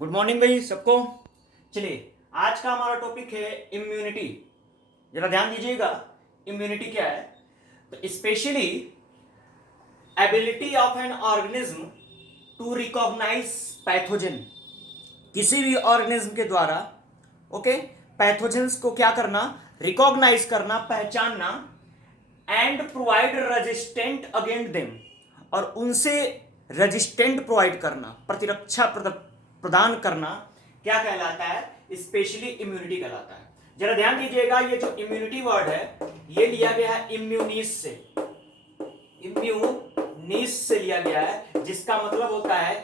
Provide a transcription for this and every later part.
Good morning भाई सबको। चलिए आज का हमारा टॉपिक है इम्यूनिटी। जरा ध्यान दीजिएगा, इम्यूनिटी क्या है। तो specially ability of an organism to recognise pathogen. किसी भी ऑर्गेनिज्म के द्वारा ओके पैथोजेंस को क्या करना, रिकॉग्नाइज करना, पहचानना and provide resistant against them, और उनसे रेजिस्टेंट प्रोवाइड करना, प्रतिरक्षा प्रदान करना क्या कहलाता है, स्पेशली इम्यूनिटी कहलाता है। जरा ध्यान दीजिएगा, ये जो इम्यूनिटी वर्ड है ये लिया गया है इम्यूनिस से, इम्यूनिस से लिया गया है, जिसका मतलब होता है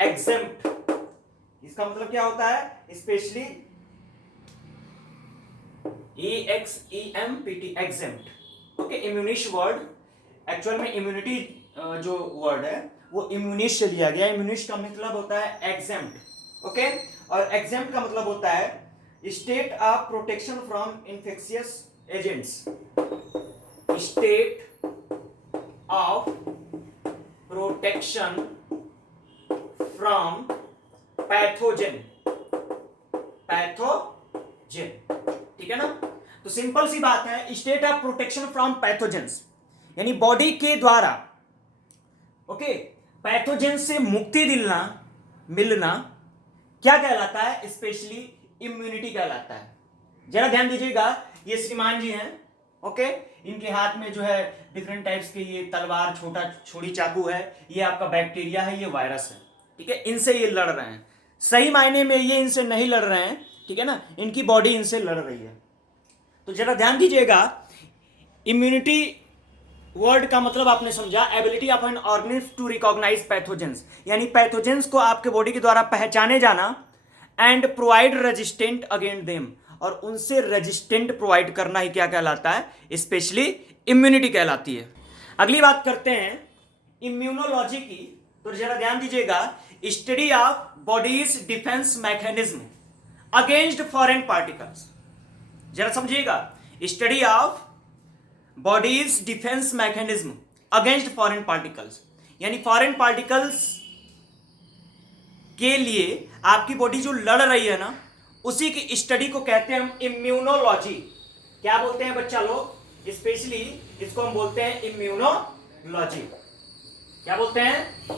एग्जेम्प्ट। इसका मतलब क्या होता है, specially EXEMPT exempt. Okay, immunis word actual में इम्यूनिटी जो वर्ड है वो इम्यूनिश से लिया गया। इम्यूनिश का मतलब होता है एग्जेम्प्ट। ओके, और एग्जेम्प्ट का मतलब होता है state of protection from infectious agents, state of protection from pathogen, pathogen, ठीक है ना। तो सिंपल सी बात है, state of protection from pathogens यानी बॉडी के द्वारा ओके पैथोजन से मुक्ति दिलना, मिलना क्या कहलाता है, स्पेशली इम्यूनिटी कहलाता है। जरा ध्यान दीजिएगा, ये श्रीमान जी हैं ओके, इनके हाथ में जो है डिफरेंट टाइप्स के ये तलवार, छोटा छुरी चाकू है, ये आपका बैक्टीरिया है, ये वायरस है, ठीक है। इनसे ये लड़ रहे हैं, सही मायने में ये इनसे नहीं लड़ रहे हैं, ठीक है ना, इनकी बॉडी इनसे लड़ रही है। तो जरा ध्यान दीजिएगा, इम्यूनिटी वर्ड का मतलब आपने समझा, ability of an organism to recognise pathogens, यानी पैथोजेंस को आपके बॉडी के द्वारा पहचाने जाना and provide resistant against them, और उनसे रेजिस्टेंट प्रोवाइड करना ही क्या कहलाता है, स्पेशली इम्यूनिटी कहलाती है। अगली बात करते हैं इम्यूनोलॉजी की। तो जरा ध्यान दीजिएगा, study of bodies defence mechanism against foreign particles. जरा समझिएगा, study of bodies defence mechanism against foreign particles, यानी फॉरेन पार्टिकल्स के लिए आपकी बॉडी जो लड़ रही है ना, उसी की स्टडी को कहते हैं हम इम्यूनोलॉजी। क्या बोलते हैं बच्चा लोग, स्पेशली इसको हम बोलते हैं इम्यूनोलॉजी। क्या बोलते हैं,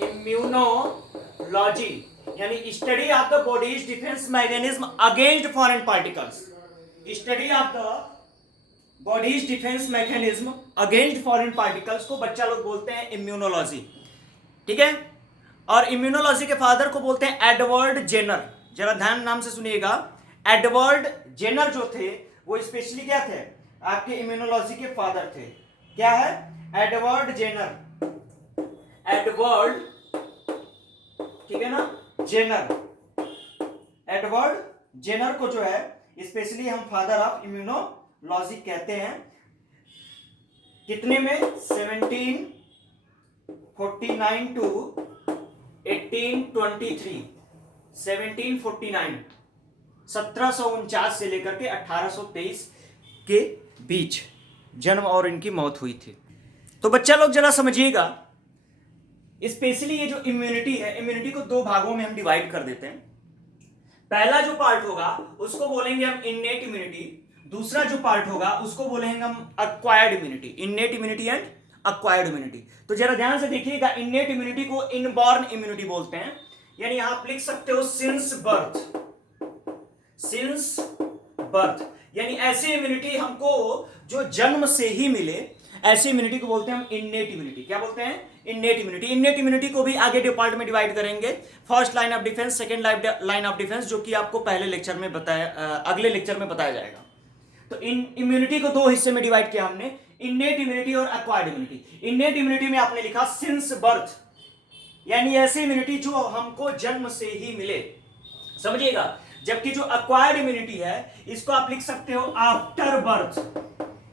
इम्यूनोलॉजी, यानी study of the bodies defence mechanism against foreign particles. Study of the bodies defence mechanism against foreign particles को बच्चा लोग बोलते हैं इम्यूनोलॉजी, ठीक है। और इम्यूनोलॉजी के फादर को बोलते हैं एडवर्ड जेनर। जरा ध्यान नाम से सुनिएगा, एडवर्ड जेनर जो थे वो स्पेशली क्या थे, आपके इम्यूनोलॉजी के फादर थे। क्या है, एडवर्ड जेनर, एडवर्ड, ठीक है ना, जेनर, एडवर्ड जेनर को जो है स्पेशली हम फादर ऑफ इम्यूनोलॉजी कहते हैं। कितने में, 1749 टू 1823, 1749 1749 से लेकर के 1823 के बीच जन्म और इनकी मौत हुई थी। तो बच्चा लोग जरा समझिएगा, स्पेशली ये जो इम्यूनिटी है, इम्यूनिटी को दो भागों में हम डिवाइड कर देते हैं। पहला जो पार्ट होगा उसको बोलेंगे हम इन्नेट इम्यूनिटी, दूसरा जो पार्ट होगा उसको बोलेंगे हम acquired immunity, innate immunity and acquired immunity. तो जरा ध्यान से देखिएगा, इन्नेट इम्यूनिटी को इनबॉर्न इम्यूनिटी बोलते हैं, यानी यहां आप लिख सकते हो सिंस बर्थ, सिंस बर्थ, यानी ऐसी इम्यूनिटी हमको जो जन्म से ही मिले, ऐसी इम्यूनिटी को बोलते हैं हम इन्नेट इम्यूनिटी। क्या बोलते हैं, इन्नेट इम्यूनिटी। इन्नेट इम्यूनिटी को भी आगे डिपार्ट में डिवाइड करेंगे, first line of defence, second line of defence, जो कि आपको पहले लेक्चर में बताया, अगले लेक्चर में बताया जाएगा। तो इन इम्यूनिटी को दो हिस्से में डिवाइड किया हमने, इन्नेट इम्यूनिटी और एक्वायर्ड इम्यूनिटी। इन्नेट इम्यूनिटी में आपने लिखा सिंस बर्थ, यानी ऐसी इम्यूनिटी जो हमको जन्म से ही मिले, समझिएगा। जबकि जो एक्वायर्ड इम्यूनिटी है इसको आप लिख सकते हो आफ्टर बर्थ।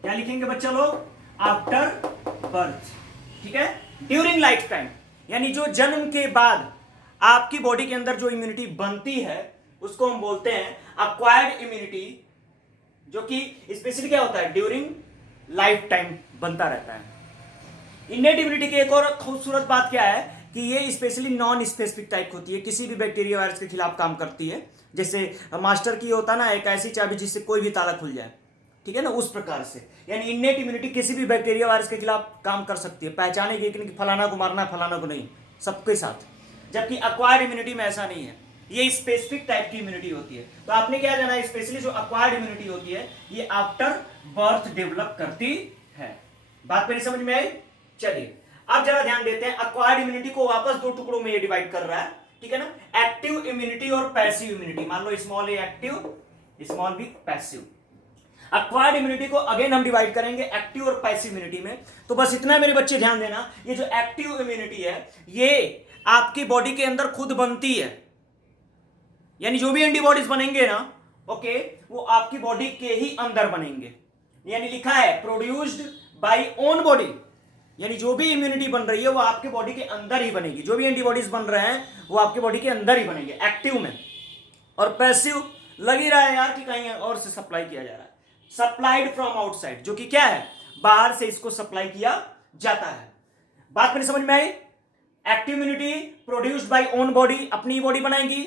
क्या लिखेंगे बच्चा लोग, आफ्टर बर्थ, ठीक है, ड्यूरिंग लाइफ टाइम, यानी जो जन्म के बाद आपकी बॉडी के अंदर जो इम्यूनिटी बनती है उसको हम बोलते हैं एक्वायर्ड इम्यूनिटी, जो कि स्पेशली क्या होता है, ड्यूरिंग लाइफ टाइम बनता रहता है। इन्नेट इम्यूनिटी की एक और खूबसूरत बात क्या है कि ये स्पेशली नॉन स्पेसिफिक टाइप होती है, किसी भी बैक्टीरिया वायरस के खिलाफ काम करती है। जैसे मास्टर की होता ना एक ऐसी चाबी जिससे कोई भी ताला खुल जाए, ठीक है ना, उस प्रकार से। यानी इन्नेट इम्यूनिटी किसी भी बैक्टीरिया वायरस के खिलाफ काम कर सकती है, पहचानेगी कि फलाना को मारना है फलाना को नहीं, सबके साथ। जबकि अक्वायर्ड इम्यूनिटी में ऐसा नहीं है, ये स्पेसिफिक टाइप की इम्यूनिटी होती है। तो आपने क्या जाना, स्पेशली जो अक्वायर्ड इम्यूनिटी होती है ये आफ्टर बर्थ डेवलप करती है। बात मेरी समझ में आई? चलिए अब जरा ध्यान देते हैं, अक्वायर्ड इम्यूनिटी को वापस दो टुकड़ों में ये डिवाइड कर रहा है, ठीक है ना, एक्टिव इम्यूनिटी और पैसिव इम्यूनिटी। मान लो small a active, small b passive. Acquired immunity को अगेन हम डिवाइड करेंगे एक्टिव और पैसिव इम्यूनिटी में। तो बस इतना मेरे बच्चे ध्यान देना, ये जो एक्टिव इम्यूनिटी है ये आपकी बॉडी के अंदर खुद बनती है, यानी जो भी एंटीबॉडीज बनेंगे ना, ओके, वो आपकी बॉडी के ही अंदर बनेंगे। यानी लिखा है प्रोड्यूस्ड बाय ओन बॉडी, यानी जो भी इम्यूनिटी बन रही है वो आपके बॉडी के अंदर ही बनेगी, जो भी एंटीबॉडीज बन रहे हैं वो आपके बॉडी के अंदर ही बनेंगे एक्टिव में। और पैसिव लग ही रहा है यार कि कहीं और से सप्लाई किया जा रहा है, सप्लाइड फ्रॉम आउटसाइड, जो कि क्या है, बाहर से इसको सप्लाई किया जाता है। बात मेरी समझ में आई? Active immunity produced by own body, अपनी बॉडी बनाएगी,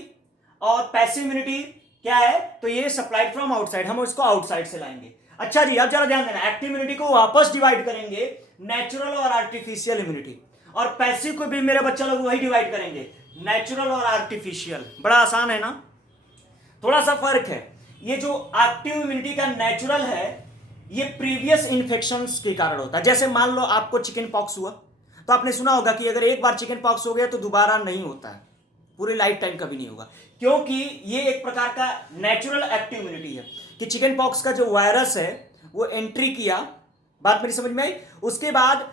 और पैसिव इम्यूनिटी क्या है, तो ये सप्लाइड फ्रॉम आउटसाइड, हम इसको आउटसाइड से लाएंगे। अच्छा जी, अब जरा ध्यान देना, एक्टिव इम्यूनिटी को वापस डिवाइड करेंगे नेचुरल और आर्टिफिशियल इम्यूनिटी, और पैसिव को भी मेरे बच्चा लोग वही डिवाइड करेंगे, नेचुरल और आर्टिफिशियल। बड़ा आसान है ना? थोड़ा सा फर्क है, ये जो एक्टिव इम्यूनिटी का नेचुरल है ये प्रीवियस इन्फेक्शंस के कारण होता है। जैसे मान लो आपको चिकन पॉक्स हुआ, तो आपने सुना होगा कि अगर एक बार चिकन पॉक्स हो गया तो दोबारा नहीं होता है, पूरे लाइफ टाइम कभी नहीं होगा, क्योंकि ये एक प्रकार का नेचुरल एक्टिव इम्यूनिटी है कि चिकन पॉक्स का जो वायरस है वो एंट्री किया, बात मेरी समझ में आई, उसके बाद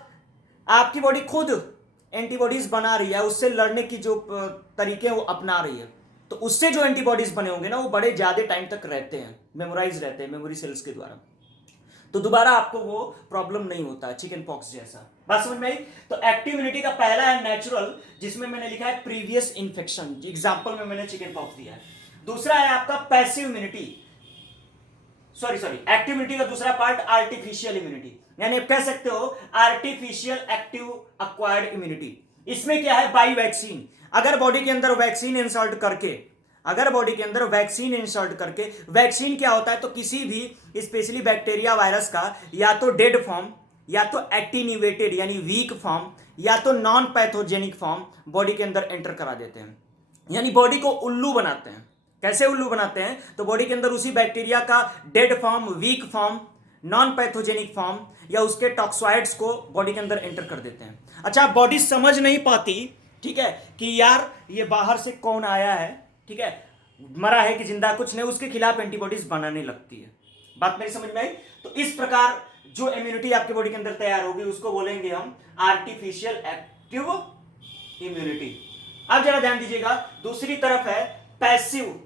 आपकी बॉडी खुद एंटीबॉडीज बना रही है, उससे लड़ने की जो तरीके हैं वो अपना रही है, तो उससे जो एंटीबॉडीज बने होंगे ना वो बड़े ज्यादा टाइम तक रहते हैं, मेमोराइज रहते हैं मेमोरी सेल्स के द्वारा, तो दोबारा आपको वो प्रॉब्लम नहीं होता चिकन पॉक्स जैसा। बात समझ में आई? तो एक्टिव इम्यूनिटी का पहला है नेचुरल, जिसमें मैंने लिखा है प्रीवियस इन्फेक्शन, एग्जांपल में मैंने चिकन पॉक्स दिया है। दूसरा है आपका passive immunity, sorry active immunity का दूसरा पार्ट आर्टिफिशियल इम्यूनिटी, यानी आप कह सकते हो आर्टिफिशियल एक्टिव अक्वायर्ड इम्यूनिटी। इसमें क्या है, बाई वैक्सीन, अगर बॉडी के अंदर वैक्सीन इंसर्ट करके, अगर बॉडी के अंदर वैक्सीन इंसर्ट करके, वैक्सीन क्या होता है, तो किसी भी स्पेशली बैक्टीरिया वायरस का या तो डेड फॉर्म, या तो एटीन्यूएटेड यानी वीक फॉर्म, या तो नॉन पैथोजेनिक फॉर्म बॉडी के अंदर एंटर करा देते हैं, यानी बॉडी को उल्लू बनाते हैं। कैसे उल्लू बनाते हैं, तो बॉडी के अंदर उसी बैक्टीरिया का dead form, weak form, non pathogenic form या उसके टॉक्सॉइड्स को बॉडी के अंदर एंटर कर देते हैं। अच्छा, बॉडी समझ नहीं पाती, ठीक है, कि यार ये बाहर से कौन आया है, ठीक है, मरा है कि जिंदा, कुछ नहीं, उसके खिलाफ एंटीबॉडीज बनाने लगती है। बात मेरी समझ में आई? तो इस प्रकार जो इम्यूनिटी आपकी बॉडी के अंदर तैयार होगी उसको बोलेंगे हम आर्टिफिशियल एक्टिव इम्यूनिटी। अब जरा ध्यान दीजिएगा, दूसरी तरफ है पैसिव,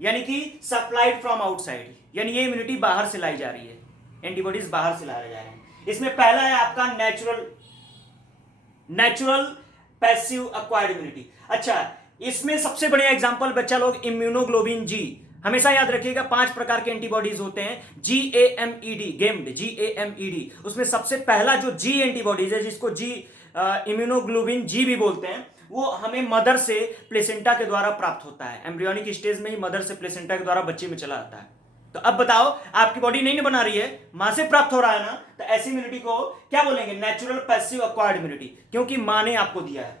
यानी कि सप्लाइड फ्रॉम आउटसाइड, यानी ये इम्यूनिटी बाहर से लाई जा रही है, एंटीबॉडीज बाहर से लाए जा रहे हैं। इसमें पहला है आपका नेचुरल पैसिव अक्वायर्ड इम्यूनिटी। अच्छा, इसमें सबसे बढ़िया एग्जांपल बच्चा लोग इम्यूनोग्लोबिन जी, हमेशा याद रखिएगा 5 प्रकार के एंटीबॉडीज होते हैं, GAMED, गेम्ड, GAMED, उसमें सबसे पहला जो जी एंटीबॉडीज है, जिसको जी इम्यूनोग्लोबिन जी भी बोलते हैं, वो हमें मदर से प्लेसेंटा के द्वारा प्राप्त होता है, एम्ब्रियोनिक स्टेज में ही मदर से प्लेसेंटा के द्वारा बच्चे में चला जाता है। तो अब बताओ, आपकी बॉडी नहीं बना रही है, मां से प्राप्त हो रहा है ना, तो ऐसी इम्यूनिटी को क्या बोलेंगे, नेचुरल पैसिव अक्वायर्ड इम्यूनिटी, क्योंकि मां ने आपको दिया है।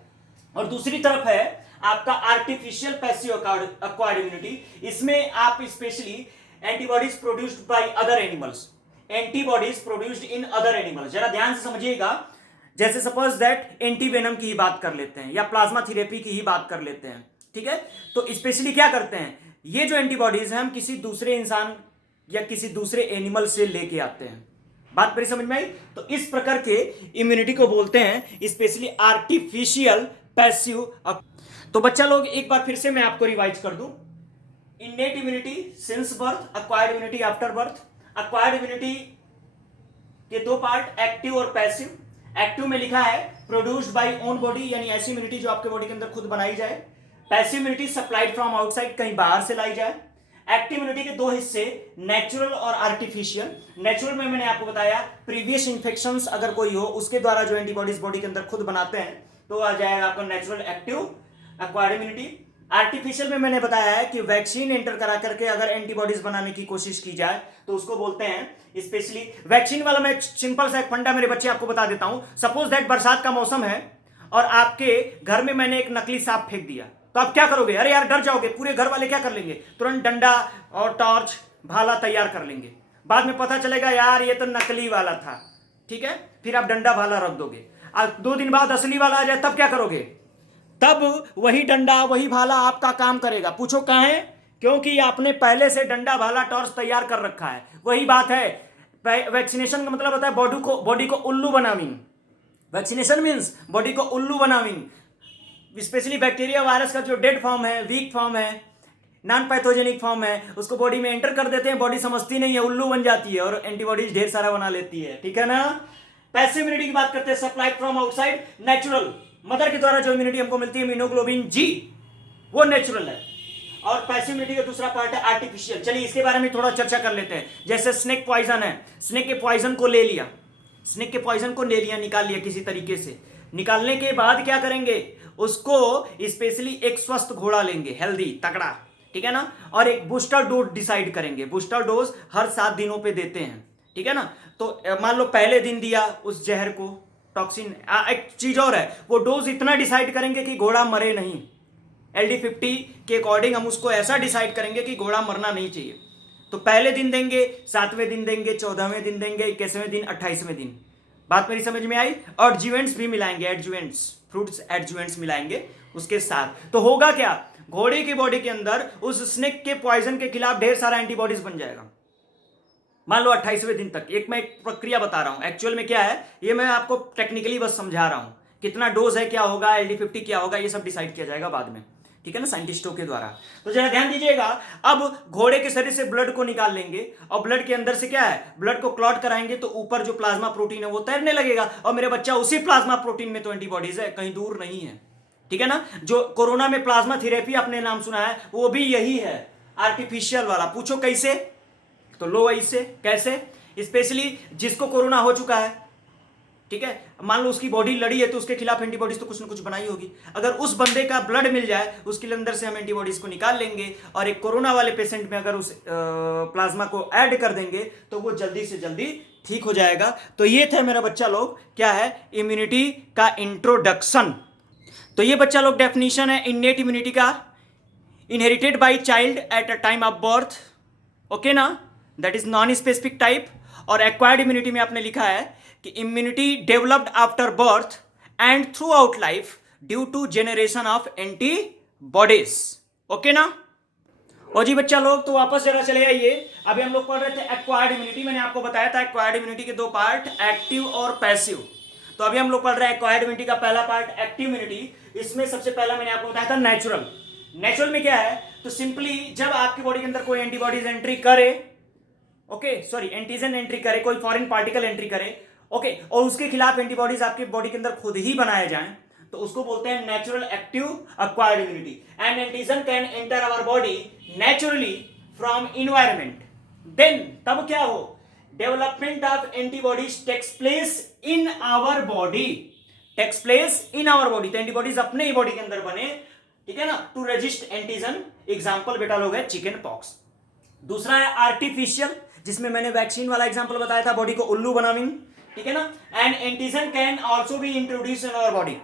और दूसरी तरफ है आपका आर्टिफिशियल पैसिव अक्वायर्ड इम्यूनिटी, इसमें आप specially antibodies produced by other animals, antibodies produced in other animals. जरा ध्यान से समझिएगा, जैसे सपोज दैट एंटीवेनम की ही बात कर लेते हैं या प्लाज्मा थेरेपी की ही बात कर लेते हैं, ठीक है, तो स्पेशली क्या करते हैं, ये जो एंटीबॉडीज हैं हम किसी दूसरे इंसान या किसी दूसरे एनिमल से लेके आते हैं। बात मेरी समझ में आई? तो इस प्रकार के इम्यूनिटी को बोलते हैं स्पेशली आर्टिफिशियल पैसिव। तो बच्चा लोग एक बार फिर से मैं आपको रिवाइज कर दूं, innate immunity since birth, acquired immunity after birth. Acquired immunity के दो पार्ट, एक्टिव और पैसिव। एक्टिव में लिखा है प्रोड्यूस्ड बाय ओन बॉडी, यानी ऐसी इम्यूनिटी जो आपके बॉडी के अंदर खुद बनाई जाए। Passive immunity supplied from outside, कहीं बाहर से लाई जाए। एक्टिव इम्यूनिटी के दो हिस्से, नेचुरल और आर्टिफिशियल। नेचुरल में मैंने आपको बताया प्रीवियस इन्फेक्शंस अगर कोई हो उसके द्वारा जो एंटीबॉडीज बॉडी के अंदर खुद बनाते हैं तो आ जाएगा आपका natural active acquired immunity. Artificial में मैंने बताया है कि वैक्सीन एंटर करा करके अगर एंटीबॉडीज बनाने की कोशिश की जाए तो उसको बोलते हैं स्पेशली वैक्सीन वाला। मैं सिंपल सा एक फंडा मेरे बच्चे आपको बता देता हूं। सपोज दैट बरसात का मौसम है और आपके घर में मैंने एक नकली सांप फेंक दिया, तो आप क्या करोगे? अरे यार डर जाओगे। पूरे घर वाले क्या कर लेंगे? तुरंत डंडा और टॉर्च भाला तैयार कर लेंगे। बाद में पता चलेगा यार ये तो नकली वाला था, ठीक है, फिर आप डंडा भाला रख दोगे। 2 दिन बाद असली वाला आ जाए तब क्या करोगे? तब वही डंडा वही भाला आपका काम करेगा। पूछो कहाँ है? क्योंकि आपने पहले से डंडा भाला टॉर्च तैयार कर रखा है। वही बात है, वैक्सीनेशन का मतलब होता है बॉडी को उल्लू बनाविंग। वैक्सीनेशन मीन्स बॉडी को उल्लू बनाविंग। स्पेशली बैक्टीरिया वायरस का जो डेड फॉर्म है, वीक फॉर्म है, नॉन पैथोजेनिक फॉर्म है, उसको बॉडी में एंटर कर देते हैं। बॉडी समझती नहीं है, उल्लू बन जाती है और एंटीबॉडीज ढेर सारा बना लेती है, ठीक है ना। पैसिव इम्यूनिटी की बात करते हैं, supply from outside. Natural, mother के द्वारा जो इम्यूनिटी हमको मिलती है इम्यूनोग्लोबिन जी, वो नेचुरल है। और पैसिव इम्यूनिटी का दूसरा पार्ट है आर्टिफिशियल। चलिए इसके बारे में थोड़ा चर्चा कर लेते हैं। जैसे स्नेक पॉइजन है, स्नेक के पॉइजन को ले लिया, स्नेक के पॉइजन को ले लिया, निकाल लिया किसी तरीके से। निकालने के बाद क्या करेंगे? उसको स्पेशली एक स्वस्थ घोड़ा लेंगे, हेल्दी तगड़ा, ठीक है ना, और एक बूस्टर डोज डिसाइड करेंगे। बूस्टर डोज हर 7 दिनों पे देते हैं, ठीक है ना। तो मान लो पहले दिन दिया उस जहर को, टॉक्सिन। एक चीज और है, वो डोज इतना डिसाइड करेंगे कि घोड़ा मरे नहीं। LD50 के अकॉर्डिंग हम उसको ऐसा डिसाइड करेंगे कि घोड़ा मरना नहीं चाहिए। तो पहले दिन देंगे, 7वें दिन देंगे, 14वें दिन देंगे, 21वें दिन, 28वें दिन। बात मेरी समझ में आई? और एडजुवेंट्स भी मिलाएंगे, एडजुवेंट्स, फ्रूट्स एडजुवेंट्स मिलाएंगे उसके साथ। तो होगा क्या? घोड़े की बॉडी के अंदर उस स्नेक के पॉइजन के खिलाफ ढेर सारा एंटीबॉडीज बन जाएगा। मान लो 28वें दिन तक। मैं एक प्रक्रिया बता रहा हूं, एक्चुअल में क्या है ये मैं आपको टेक्निकली बस समझा रहा हूं। कितना डोज है, क्या होगा, LD50 क्या होगा, ये सब डिसाइड किया जाएगा बाद में, ठीक है ना, साइंटिस्टों के द्वारा। तो जरा ध्यान दीजिएगा। अब घोड़े के शरीर से ब्लड को निकाल लेंगे और ब्लड के अंदर से क्या है, ब्लड को क्लॉट कराएंगे तो ऊपर जो प्लाज्मा प्रोटीन है वो तैरने लगेगा। और मेरे बच्चा उसी प्लाज्मा प्रोटीन में तो एंटीबॉडीज है, कहीं दूर नहीं है, ठीक है ना। जो कोरोना में प्लाज्मा थेरेपी आपने नाम सुना है वो भी यही है, आर्टिफिशियल वाला। पूछो कैसे? तो लो ऐसे। कैसे? स्पेशली जिसको कोरोना हो चुका है, ठीक है, मान लो उसकी बॉडी लड़ी है तो उसके खिलाफ एंटीबॉडीज तो कुछ ना कुछ बनाई होगी। अगर उस बंदे का ब्लड मिल जाए उसके अंदर से हम एंटीबॉडीज को निकाल लेंगे और एक कोरोना वाले पेशेंट में अगर उस प्लाज्मा को ऐड कर देंगे तो वो जल्दी से जल्दी ठीक हो जाएगा। तो ये थे मेरा बच्चा लोग क्या है, इम्यूनिटी का इंट्रोडक्शन। तो ये बच्चा लोग डेफिनेशन है इन्नेट इम्यूनिटी का, inherited by child at a time of birth, okay ना, that is non specific type. और एक्वायर्ड इम्यूनिटी में आपने लिखा है कि immunity developed after birth and throughout life due to generation of antibodies, okay ना। और जी बच्चा लोग तो वापस जरा चले आइए। अभी हम लोग पढ़ रहे थे एक्वायर्ड इम्यूनिटी। मैंने आपको बताया था एक्वायर्ड इम्यूनिटी के 2 पार्ट, एक्टिव और पैसिव। तो अभी हम लोग पढ़ रहे हैं एक्वायर्ड इम्यूनिटी का पहला पार्ट एक्टिव इम्यूनिटी। इसमें सबसे पहला मैंने आपको बताया था नेचुरल। नेचुरल में क्या है, तो सिंपली जब आपकी बॉडी के अंदर कोई एंटीबॉडीज एंट्री करे, ओके सॉरी एंटीजन एंट्री करे, कोई फॉरेन पार्टिकल एंट्री करे, ओके, और उसके खिलाफ एंटीबॉडीज आपके बॉडी के अंदर खुद ही बनाए जाएं तो उसको बोलते हैं natural active acquired immunity. And antigen can enter our body naturally from environment, then तब क्या हो, development of antibodies takes place in our body, takes place in our body. तो एंटीबॉडीज अपने ही बॉडी के अंदर बने, ठीक है ना, टू रेजिस्ट एंटीजन। एग्जाम्पल बेटा लोग है चिकन पॉक्स। दूसरा है आर्टिफिशियल, जिसमें मैंने वैक्सीन वाला एग्जांपल बताया था, बॉडी को उल्लू बनाविंग, ठीक है ना। And antigen can also be introduce in our body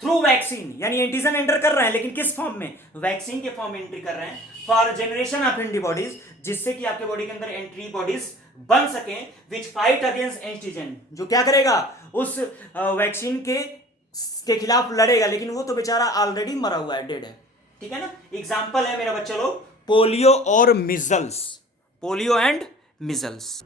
through vaccine, यानी एंटीजन एंटर कर रहे हैं लेकिन किस फॉर्म में, वैक्सीन के फॉर्म में एंट्री कर रहे हैं फॉर जनरेशन ऑफ एंटीबॉडीज, जिससे कि आपके बॉडी के अंदर एंटीबॉडीज बन सके विच फाइट अगेंस्ट एंटीजन, जो क्या करेगा उस वैक्सीन के खिलाफ लड़ेगा, लेकिन वो तो बेचारा ऑलरेडी मरा हुआ है, डेड है, ठीक है ना। एग्जाम्पल है मेरा बच्चा लोग पोलियो और measles, polio and measles.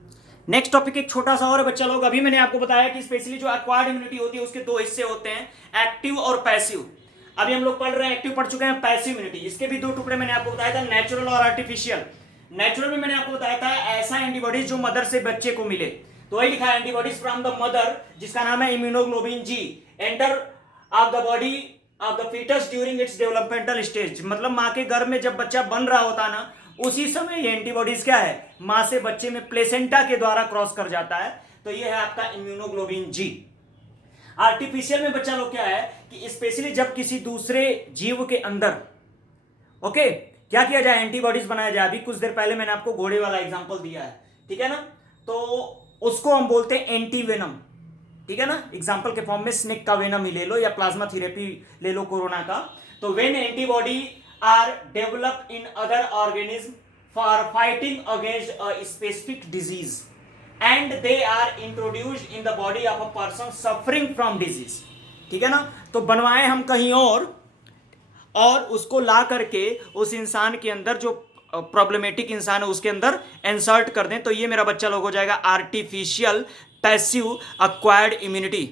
Next topic एक छोटा सा और बच्चा लोग, अभी मैंने आपको बताया कि स्पेशली जो एक्वायर्ड इम्यूनिटी होती है उसके 2 हिस्से होते हैं, एक्टिव और पैसिव। अभी हम लोग पढ़ रहे हैं एक्टिव, पढ़ चुके हैं पैसिव इम्यूनिटी। इसके भी 2 टुकड़े मैंने आपको बताया था, नेचुरल और आर्टिफिशियल। नेचुरल में मैंने आपको बताया था ऐसा एंटीबॉडीज जो मदर से बच्चे को मिले, तो वही लिखा है एंटीबॉडीज फ्रॉम द मदर, जिसका नाम है immunoglobin G, enter of the body of the foetus during its developmental stage. मतलब माँ के गर्भ में जब बच्चा बन रहा होता ना, उसी समय ये एंटीबॉडीज क्या है, मां से बच्चे में प्लेसेंटा के द्वारा क्रॉस कर जाता है। तो ये है आपका इम्यूनोग्लोबिन जी। आर्टिफिशियल में बच्चा लोग क्या है कि स्पेशली जब किसी दूसरे जीव के अंदर ओके क्या किया जाए, एंटीबॉडीज बनाया जाए। अभी कुछ देर पहले मैंने आपको घोड़े वाला एग्जांपल दिया है, ठीक है ना, तो उसको हम बोलते हैं एंटीवेनम, ठीक है ना। एग्जांपल के फॉर्म में स्नेक का वेनम ही ले लो या प्लाज्मा थेरेपी ले लो कोरोना का। तो when antibody are developed in other organism for fighting against a specific disease and they are introduced in the body of a person suffering from disease, ठीक है ना। तो बनवाए हम कहीं और उसको ला करके उस इंसान के अंदर जो प्रॉब्लमेटिक इंसान है उसके अंदर इंसर्ट कर दें, तो ये मेरा बच्चा लोग हो जाएगा आर्टिफिशियल पैसिव अक्वायर्ड इम्यूनिटी।